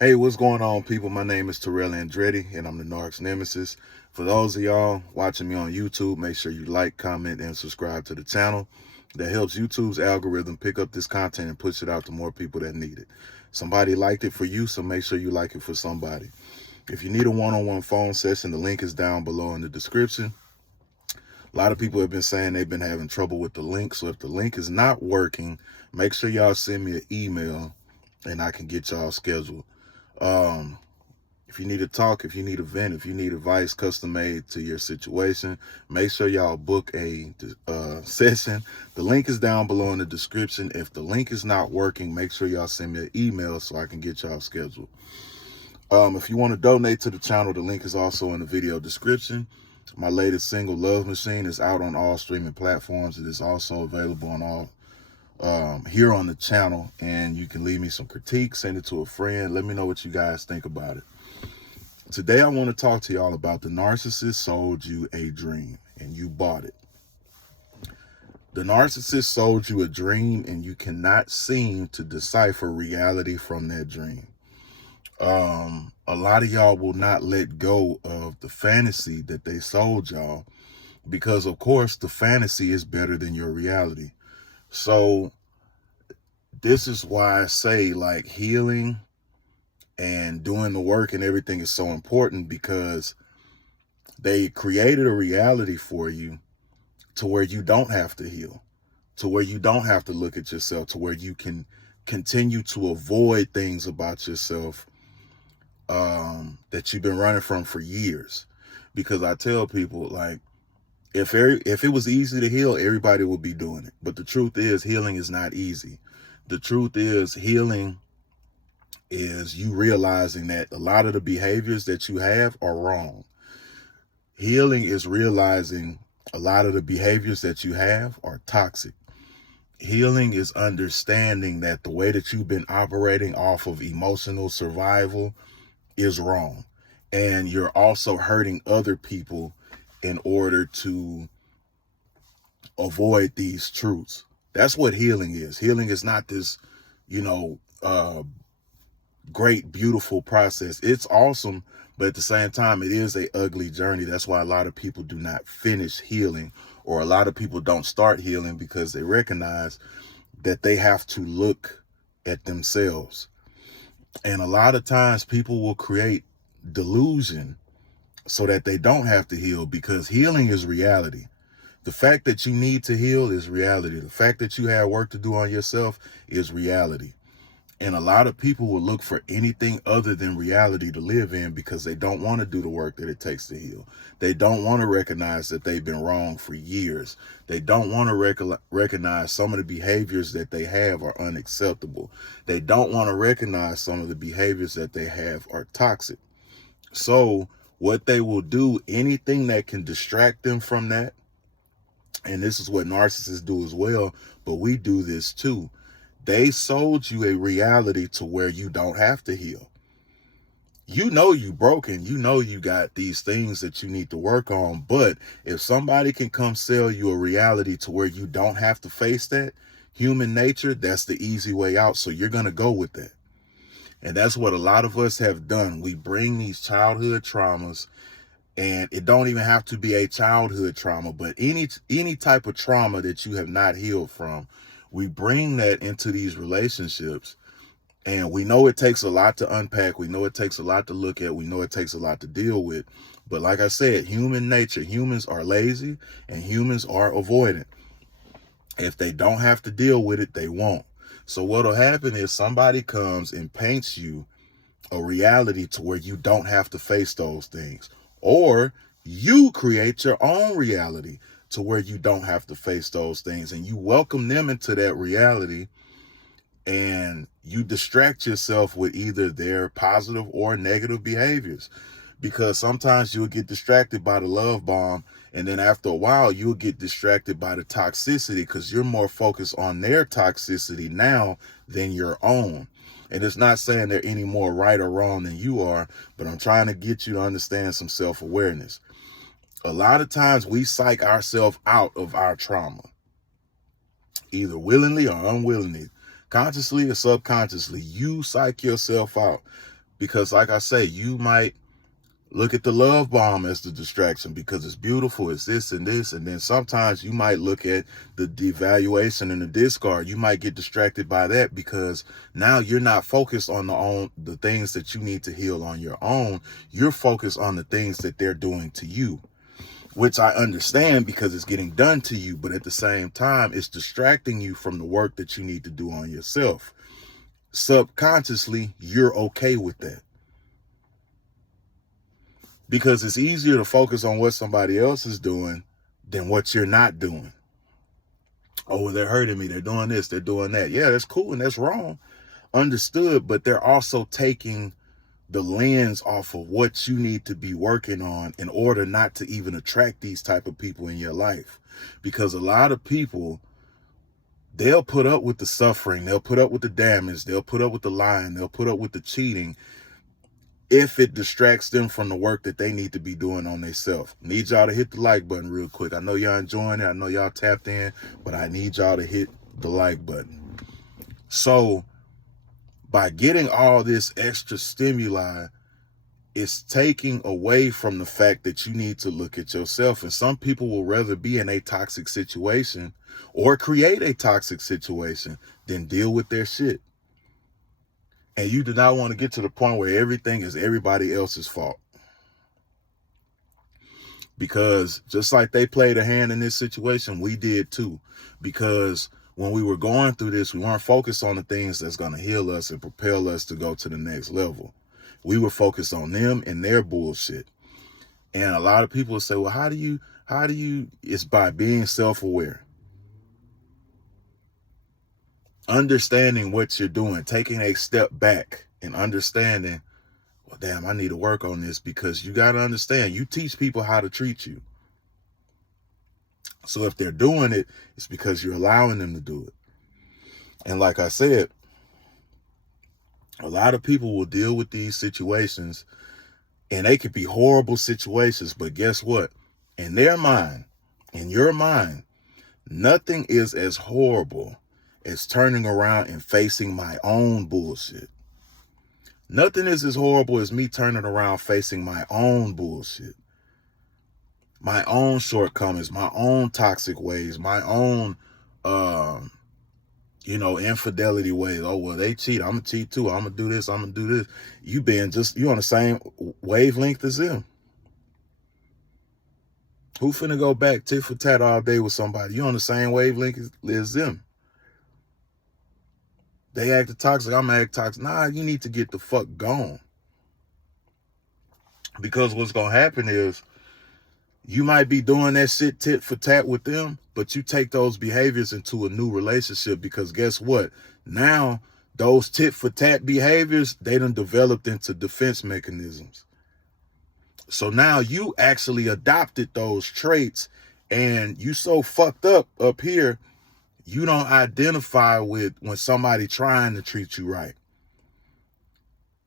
Hey, what's going on, people? My name is Terrell Andretti, and I'm the Narc's Nemesis. For those of y'all watching me on YouTube, make sure you like, comment, and subscribe to the channel. That helps YouTube's algorithm pick up this content and push it out to more people that need it. Somebody liked it for you, so make sure you like it for somebody. If you need a one-on-one phone session, the link is down below in the description. A lot of people have been saying they've been having trouble with the link, so if the link is not working, make sure y'all send me an email and I can get y'all scheduled. Um, if you need to talk, if you need a vent, if you need advice custom made to your situation, make sure y'all book a session. The link is down below in the description. If the link is not working, make sure y'all send me an email so I can get y'all scheduled. If you want to donate to the channel, the link is also in the video description. My latest single, Love Machine, is out on all streaming platforms. It is also available on all here on the channel, and you can leave me some critiques, send it to a friend. Let me know what you guys think about it. Today, I want to talk to y'all about the narcissist sold you a dream and you bought it. The narcissist sold you a dream and you cannot seem to decipher reality from that dream. A lot of y'all will not let go of the fantasy that they sold y'all because, of course, the fantasy is better than your reality. So this is why I say, like, healing and doing the work and everything is so important, because they created a reality for you to where you don't have to heal, to where you don't have to look at yourself, to where you can continue to avoid things about yourself that you've been running from for years. Because I tell people, like, if it was easy to heal, everybody would be doing it. But the truth is, healing is not easy. The truth is, healing is you realizing that a lot of the behaviors that you have are wrong. Healing is realizing a lot of the behaviors that you have are toxic. Healing is understanding that the way that you've been operating off of emotional survival is wrong. And you're also hurting other people in order to avoid these truths. That's what healing is. Healing is not this, great, beautiful process. It's awesome, but at the same time, it is a ugly journey. That's why a lot of people do not finish healing, or a lot of people don't start healing, because they recognize that they have to look at themselves. And a lot of times people will create delusion so that they don't have to heal, because healing is reality. The fact that you need to heal is reality. The fact that you have work to do on yourself is reality. And a lot of people will look for anything other than reality to live in, because they don't want to do the work that it takes to heal. They don't want to recognize that they've been wrong for years. They don't want to recognize some of the behaviors that they have are unacceptable. They don't want to recognize some of the behaviors that they have are toxic. So what they will do, anything that can distract them from that, and this is what narcissists do as well, but we do this too. They sold you a reality to where you don't have to heal. You know you broken. You know you got these things that you need to work on. But if somebody can come sell you a reality to where you don't have to face that, human nature, that's the easy way out. So you're going to go with that. And that's what a lot of us have done. We bring these childhood traumas, and it don't even have to be a childhood trauma, but any type of trauma that you have not healed from, we bring that into these relationships. And we know it takes a lot to unpack. We know it takes a lot to look at. We know it takes a lot to deal with. But like I said, human nature, humans are lazy and humans are avoidant. If they don't have to deal with it, they won't. So what'll happen is somebody comes and paints you a reality to where you don't have to face those things. Or you create your own reality to where you don't have to face those things, and you welcome them into that reality, and you distract yourself with either their positive or negative behaviors. Because sometimes you'll get distracted by the love bomb, and then after a while you'll get distracted by the toxicity, because you're more focused on their toxicity now than your own. And it's not saying they're any more right or wrong than you are, but I'm trying to get you to understand some self-awareness. A lot of times we psych ourselves out of our trauma, either willingly or unwillingly, consciously or subconsciously. You psych yourself out Because like I say, you might look at the love bomb as the distraction because it's beautiful, it's this and this. And then sometimes you might look at the devaluation and the discard. You might get distracted by that because now you're not focused on the things that you need to heal on your own. You're focused on the things that they're doing to you, which I understand because it's getting done to you. But at the same time, it's distracting you from the work that you need to do on yourself. Subconsciously, you're okay with that. Because it's easier to focus on what somebody else is doing than what you're not doing. Oh, well, they're hurting me. They're doing this. They're doing that. Yeah, that's cool and that's wrong. Understood. But they're also taking the lens off of what you need to be working on in order not to even attract these type of people in your life. Because a lot of people, they'll put up with the suffering. They'll put up with the damage. They'll put up with the lying. They'll put up with the cheating if it distracts them from the work that they need to be doing on themselves. Need y'all to hit the like button real quick. I know y'all enjoying it. I know y'all tapped in, but I need y'all to hit the like button. So by getting all this extra stimuli, it's taking away from the fact that you need to look at yourself. And some people will rather be in a toxic situation or create a toxic situation than deal with their shit. And you do not want to get to the point where everything is everybody else's fault. Because just like they played a hand in this situation, we did too. Because when we were going through this, we weren't focused on the things that's going to heal us and propel us to go to the next level. We were focused on them and their bullshit. And a lot of people say, well, how do you, it's by being self-aware. Understanding what you're doing, taking a step back and understanding, well, damn, I need to work on this, because you got to understand, you teach people how to treat you. So if they're doing it, it's because you're allowing them to do it. And like I said, a lot of people will deal with these situations and they could be horrible situations, but guess what? In their mind, in your mind, nothing is as horrible as turning around and facing my own bullshit. Nothing is as horrible as me turning around facing my own bullshit, my own shortcomings, my own toxic ways, my own, infidelity ways. Oh, well, they cheat. I'm going to cheat too. I'm going to do this. I'm going to do this. You on the same wavelength as them. Who finna go back tit for tat all day with somebody? You on the same wavelength as them. They act toxic, I'm act toxic. Nah, you need to get the fuck gone. Because what's going to happen is you might be doing that shit tit for tat with them, but you take those behaviors into a new relationship, because guess what? Now, those tit for tat behaviors, they done developed into defense mechanisms. So now you actually adopted those traits, and you so fucked up here, you don't identify with when somebody trying to treat you right.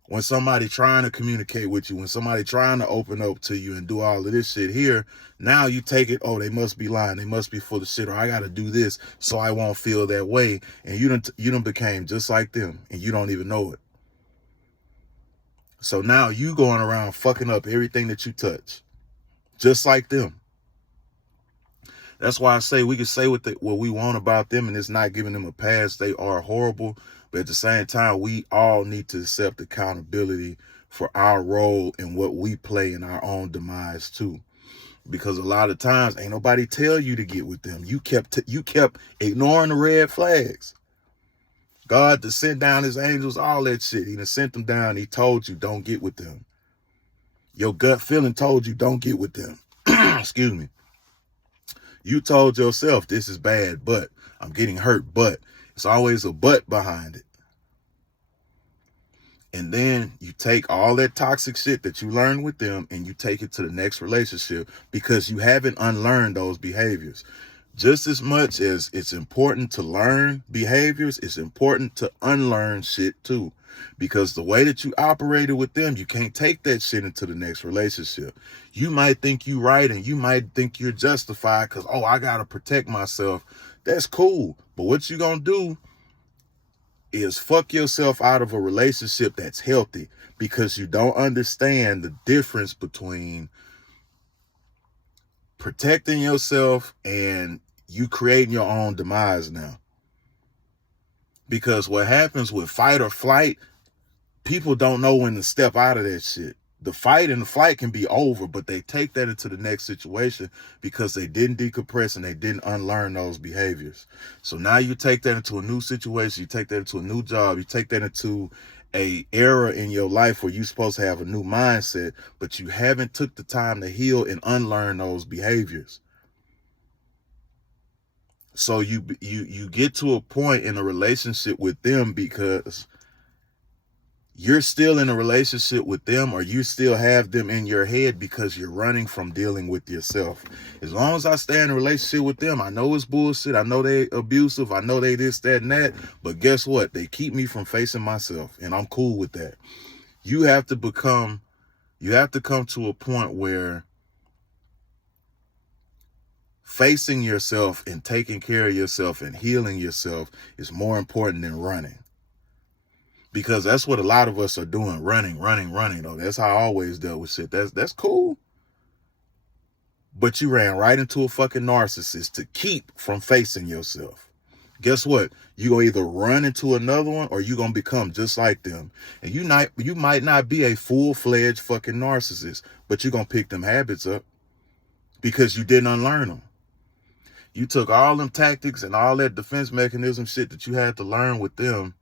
When somebody trying to communicate with you, when somebody trying to open up to you and do all of this shit here, now you take it, oh, they must be lying, they must be full of shit, or I got to do this so I won't feel that way. And you done became just like them, and you don't even know it. So now you going around fucking up everything that you touch, just like them. That's why I say we can say what we want about them, and it's not giving them a pass. They are horrible, but at the same time, we all need to accept accountability for our role in what we play in our own demise too. Because a lot of times, ain't nobody tell you to get with them. You kept ignoring the red flags. God to send down his angels, all that shit. He done sent them down. He told you don't get with them. Your gut feeling told you don't get with them. Excuse me. You told yourself this is bad, but I'm getting hurt, but it's always a but behind it. And then you take all that toxic shit that you learned with them and you take it to the next relationship, because you haven't unlearned those behaviors. Just as much as it's important to learn behaviors, it's important to unlearn shit too. Because the way that you operated with them, you can't take that shit into the next relationship. You might think you're right and you might think you're justified because, oh, I got to protect myself. That's cool. But what you going to do is fuck yourself out of a relationship that's healthy because you don't understand the difference between protecting yourself and you creating your own demise now. Because what happens with fight or flight, people don't know when to step out of that shit. The fight and the flight can be over, but they take that into the next situation because they didn't decompress and they didn't unlearn those behaviors. So now you take that into a new situation, you take that into a new job, you take that into a era in your life where you're supposed to have a new mindset, but you haven't took the time to heal and unlearn those behaviors. So you get to a point in a relationship with them because you're still in a relationship with them, or you still have them in your head because you're running from dealing with yourself. As long as I stay in a relationship with them, I know it's bullshit. I know they abusive. I know they this, that, and that. But guess what? They keep me from facing myself, and I'm cool with that. You have to come to a point where facing yourself and taking care of yourself and healing yourself is more important than running. Because that's what a lot of us are doing, running, though. That's how I always dealt with shit. That's cool. But you ran right into a fucking narcissist to keep from facing yourself. Guess what? You're going to either run into another one or you're going to become just like them. And you might not be a full-fledged fucking narcissist, but you're going to pick them habits up because you didn't unlearn them. You took all them tactics and all that defense mechanism shit that you had to learn with them,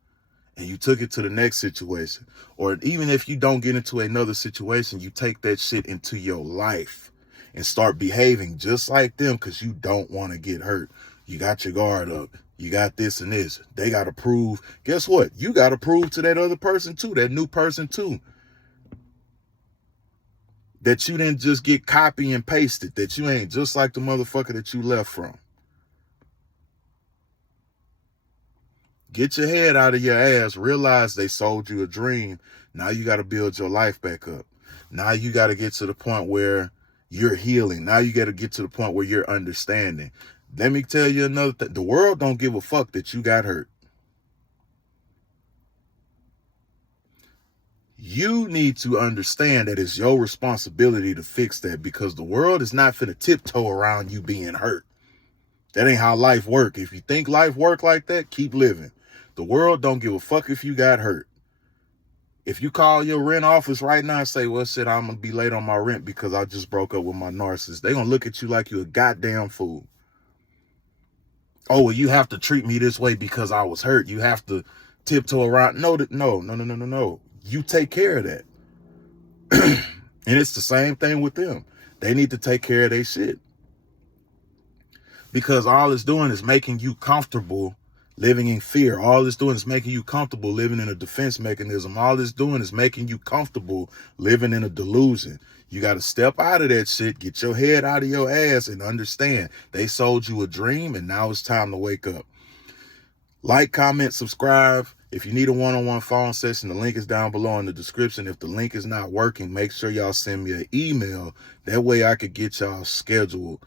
and you took it to the next situation. Or even if you don't get into another situation, you take that shit into your life and start behaving just like them because you don't want to get hurt. You got your guard up. You got this and this. They got to prove. Guess what? You got to prove to that other person too, that new person too, that you didn't just get copy and pasted, that you ain't just like the motherfucker that you left from. Get your head out of your ass. Realize they sold you a dream. Now you got to build your life back up. Now you got to get to the point where you're healing. Now you got to get to the point where you're understanding. Let me tell you another thing. The world don't give a fuck that you got hurt. You need to understand that it's your responsibility to fix that, because the world is not finna tiptoe around you being hurt. That ain't how life work. If you think life work like that, keep living. The world don't give a fuck if you got hurt. If you call your rent office right now and say, well, shit, I'm going to be late on my rent because I just broke up with my narcissist, they're going to look at you like you're a goddamn fool. Oh, well, you have to treat me this way because I was hurt. You have to tiptoe around. No. You take care of that. And it's the same thing with them. They need to take care of their shit. Because all it's doing is making you comfortable living in fear. All it's doing is making you comfortable living in a defense mechanism. All it's doing is making you comfortable living in a delusion. You got to step out of that shit, get your head out of your ass, and understand they sold you a dream, and now it's time to wake up. Like, comment, subscribe. If you need a one-on-one phone session, the link is down below in the description. If the link is not working, make sure y'all send me an email. That way I could get y'all scheduled.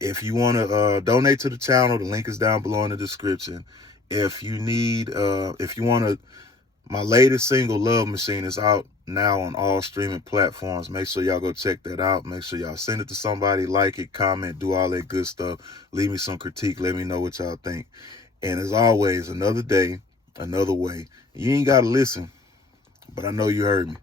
If you want to donate to the channel, the link is down below in the description. If you want to, my latest single, Love Machine, is out now on all streaming platforms. Make sure y'all go check that out. Make sure y'all send it to somebody, like it, comment, do all that good stuff. Leave me some critique. Let me know what y'all think. And as always, another day, another way. You ain't got to listen, but I know you heard me.